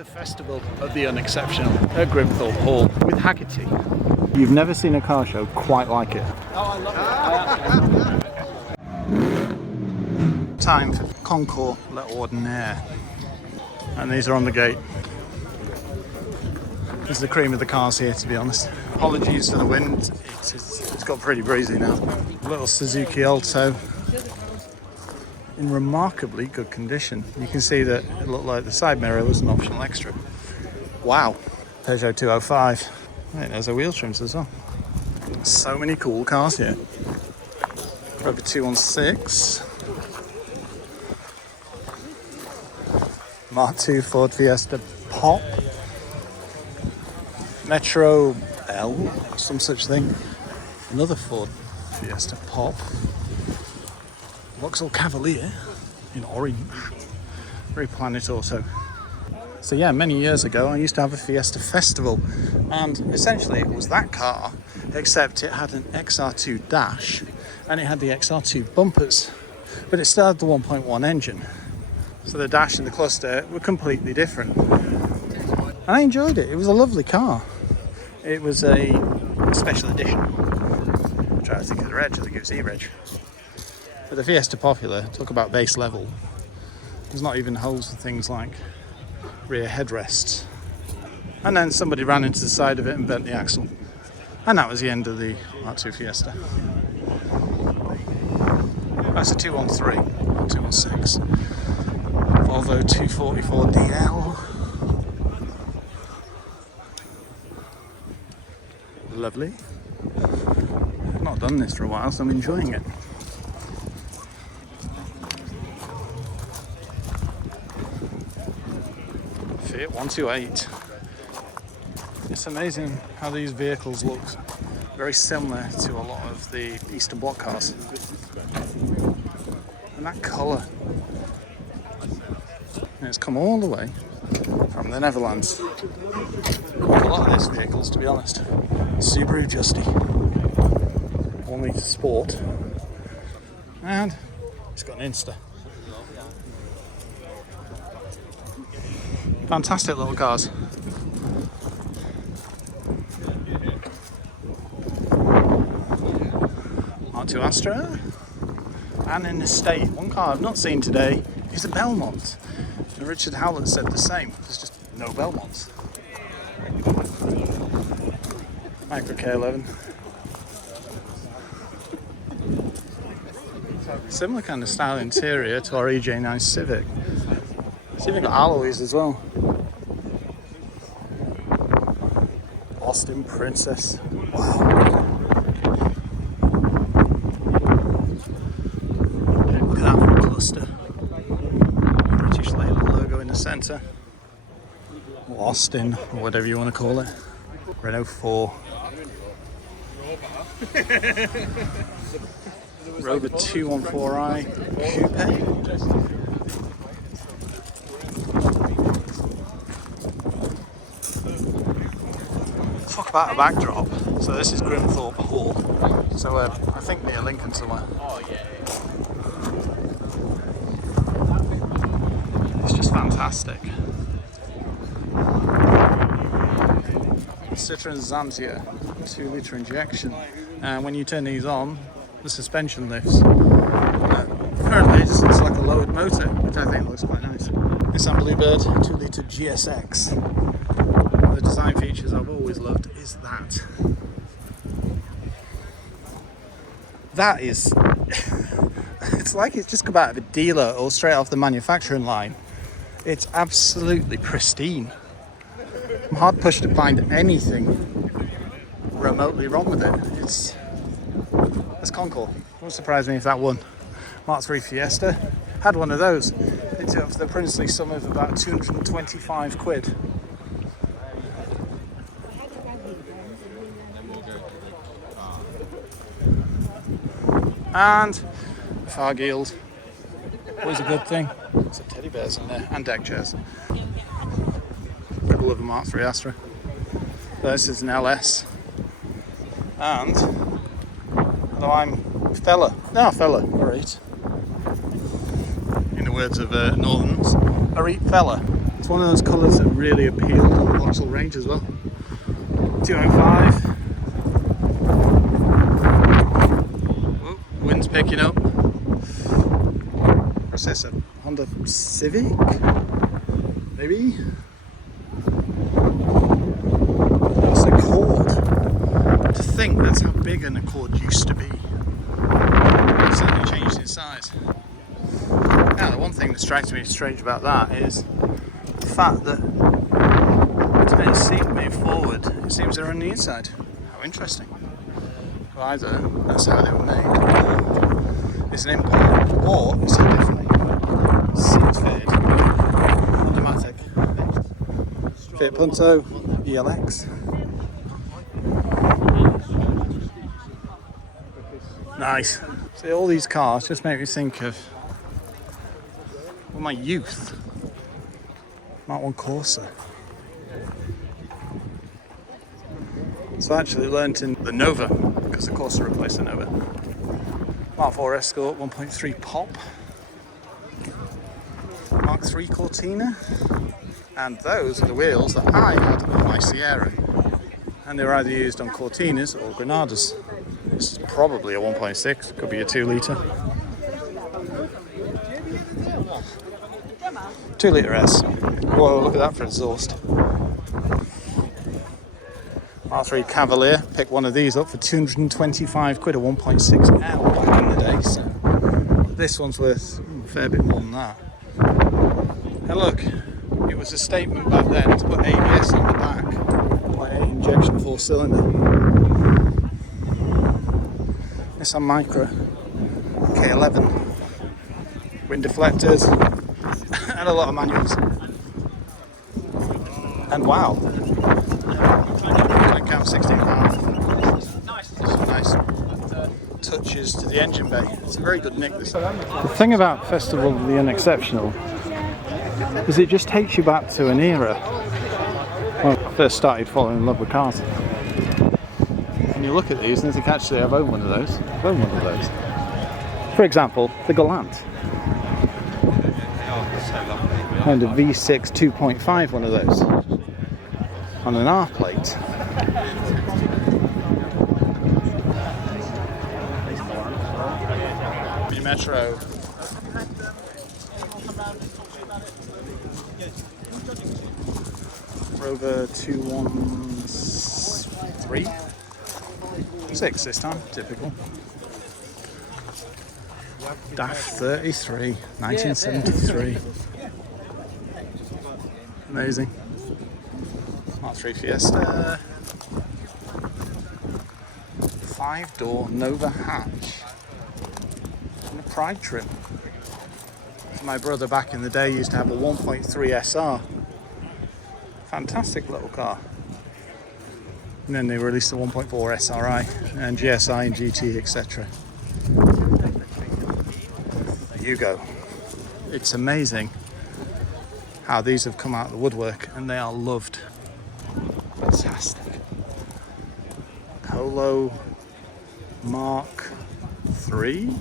Fiesta Festival of the Unexceptional at Grimthorpe Hall with Hagerty. You've never seen a car show quite like it. Oh, I love it. Time for Concours de L'Ordinaire. And these are on the gate. This is the cream of the cars here, to be honest. Apologies for the wind. It's got pretty breezy now. Little Suzuki Alto in remarkably good condition. You can see that it looked like the side mirror was an optional extra. Wow. Peugeot 205. Right, there's a wheel trims as well. So many cool cars here. Rover 216. Mark II Ford Fiesta Pop. Metro L, some such thing. Another Ford Fiesta Pop. Vauxhall Cavalier in orange. Very Planet Auto. So yeah, many years ago I used to have a Fiesta Festival, and essentially it was that car, except it had an XR2 dash and it had the XR2 bumpers, but it still had the 1.1 engine. So the dash and the cluster were completely different. And I enjoyed it. It was a lovely car. It was a special edition. I'm trying to think of the reg. I think it was E-reg. But the Fiesta Popular, talk about base level. There's not even holes for things like rear headrests. And then somebody ran into the side of it and bent the axle. And that was the end of the Mark II Fiesta. That's a 213, 216. Volvo 244 DL. Lovely. I've not done this for a while, so I'm enjoying it. Fiat 128. It's amazing how these vehicles look very similar to a lot of the Eastern Bloc cars. And that colour. And it's come all the way from the Netherlands. A lot of these vehicles, to be honest. Subaru Justy. 1 litre sport. And it's got an Insta. Fantastic little cars. Mark II Astra. And an estate. One car I've not seen today is a Belmont. And Richard Howlett said the same. There's just no Belmonts. Micro K11. Similar kind of style interior to our EJ9 Civic. It's even got alloys as well. Austin Princess. Wow. Look at that for a cluster. British label logo in the centre. Or Austin, or whatever you want to call it. Renault 4. Rover 214i Coupe. Talk about a backdrop. So this is Grimthorpe Hall. So I think near Lincoln somewhere. It's just fantastic. Citroen Xantia 2 litre injection, and when you turn these on, the suspension lifts. Currently it's like a lowered motor, which I think looks quite nice. Nissan Bluebird 2 litre GSX. One of the design features I've always loved is that. That is, it's like it's just come out of a dealer or straight off the manufacturing line. It's absolutely pristine. I'm hard pushed to find anything remotely wrong with it. It's Concours. Won't surprise me if that won. Mark III Fiesta. Had one of those. Picked it up for the princely sum of about 225 quid. And fog yield. Always a good thing. There's some teddy bears in there and deck chairs. Couple of a Mark III Astra. This is an LS. And although I'm fella, alright. In the words of Northerns, alright fella. one of those colours that really appealed on the Vauxhall range as well. 205. Whoa, wind's picking up. What's this, a Honda Civic? Maybe? That's an Accord. To think that's how big an Accord used to be. It's certainly changed in size. Now, the one thing that strikes me strange about that is the fact that as many seats move forward, it seems they're on the inside. How interesting. Well, either that's how they were made, or it's an import, or it's a different seat fitted automatic Fiat Punto ELX. Nice. See, all these cars just make me think of my youth. Mark 1 Corsa. So I actually learnt in the Nova, because the Corsa replaced the Nova. Mark 4 Escort 1.3 Pop. Mark 3 Cortina. And those are the wheels that I had on my Sierra. And they were either used on Cortinas or Granadas. This is probably a 1.6, could be a 2 litre. 2 litre S. Whoa, look at that for exhaust. R3 Cavalier, picked one of these up for 225 quid, a 1.6L back in the day. So this one's worth a fair bit more than that. And look, it was a statement back then to put ABS on the back. 1.8 injection 4-cylinder. Nissan Micra K11. Wind deflectors. And a lot of manuals. And wow. I count 16.5. Some nice touches to the engine bay. It's a very good nick this time. The thing about Festival of the Unexceptional is it just takes you back to an era when I first started falling in love with cars. And you look at these and you think, actually I've owned one of those. I've owned one of those. For example, the Galant. And a V6 2.5, one of those, on an R plate. Metro. Rover 213. 6 this time, typical. DAF 33, 1973. Amazing. Mark 3 Fiesta. 5-door Nova hatch. And a Pride trim. My brother back in the day used to have a 1.3 SR. Fantastic little car. And then they released the 1.4 SRI and GSI and GT, etc. There you go. It's amazing how these have come out of the woodwork, and they are loved. Fantastic. Polo Mark 3.